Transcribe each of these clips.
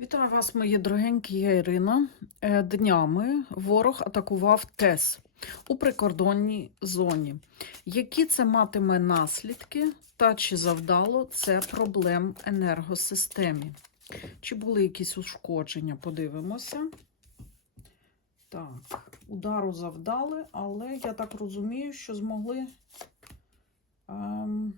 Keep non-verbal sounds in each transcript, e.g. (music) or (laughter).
Вітаю вас, мої дорогенькі, я Ірина. Е, Днями ворог атакував ТЕС у прикордонній зоні. Які це матиме наслідки та чи завдало це проблем енергосистемі? Чи були якісь ушкодження? Подивимося. Так, удару завдали, але я так розумію, що змогли. Ем,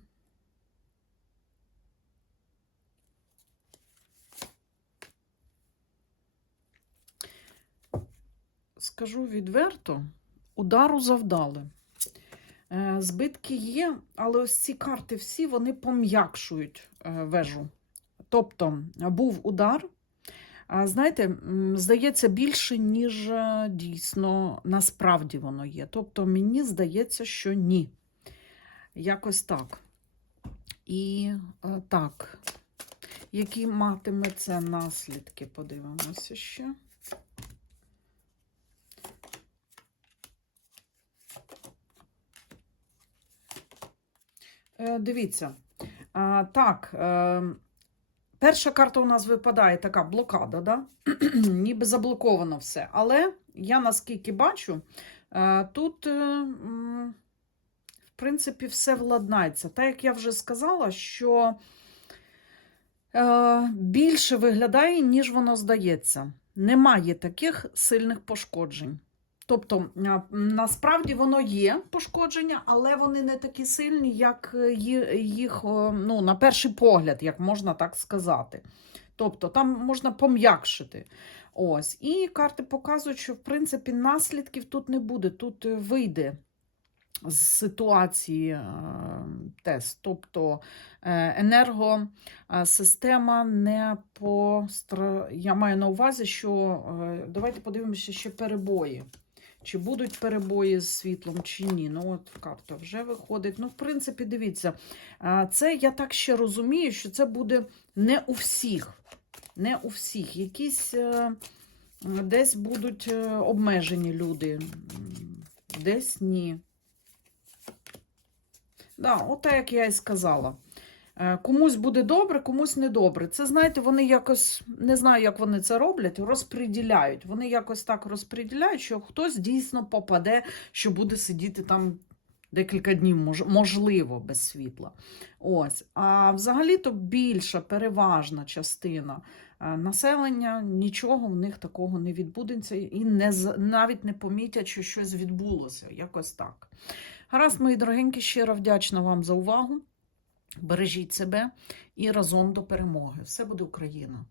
скажу відверто, удару завдали. Е, Збитки є, але ось ці карти всі вони пом'якшують е, вежу. Тобто був удар. Знаєте, здається, більше, ніж е, дійсно насправді воно є. Тобто, мені здається, що ні. Якось так. І так, які матиме це наслідки, подивимося ще. Дивіться. А, так, е, перша карта у нас випадає така блокада, да? (clears throat) ніби заблоковано все. Але я наскільки бачу, е, тут, е, в принципі, все владнається. Так як я вже сказала, що е, більше виглядає, ніж воно здається. Немає таких сильних пошкоджень. Тобто, насправді воно є пошкодження, але вони не такі сильні, як е, їх ну, на перший погляд, як можна так сказати. Тобто, там можна пом'якшити. Ось. І карти показують, що в принципі наслідків тут не буде. Тут е, вийде з ситуації е, тест. Тобто енергосистема не постра... Я маю на увазі, що давайте подивимося ще перебої. Чи будуть перебої з світлом, чи ні. Ну, от карта вже виходить. Ну, в принципі, дивіться, це я так ще розумію, що це буде не у всіх. Не у всіх. Якісь е, десь будуть е, обмежені люди, десь ні. Да, от так, як я і сказала. Е, Комусь буде добре, комусь не добре. Це, знаєте, вони якось, не знаю, як вони це роблять, розподіляють. Вони якось так розподіляють, що хтось дійсно попаде, що буде сидіти там декілька днів, можливо, без світла. Ось. А взагалі-то більша, переважна частина е, населення, нічого в них такого не відбудеться і не, навіть не помітять, що щось відбулося. Якось так. Гаразд, мої дорогенькі, щиро вдячна вам за увагу. Бережіть себе і разом до перемоги. Все буде Україна!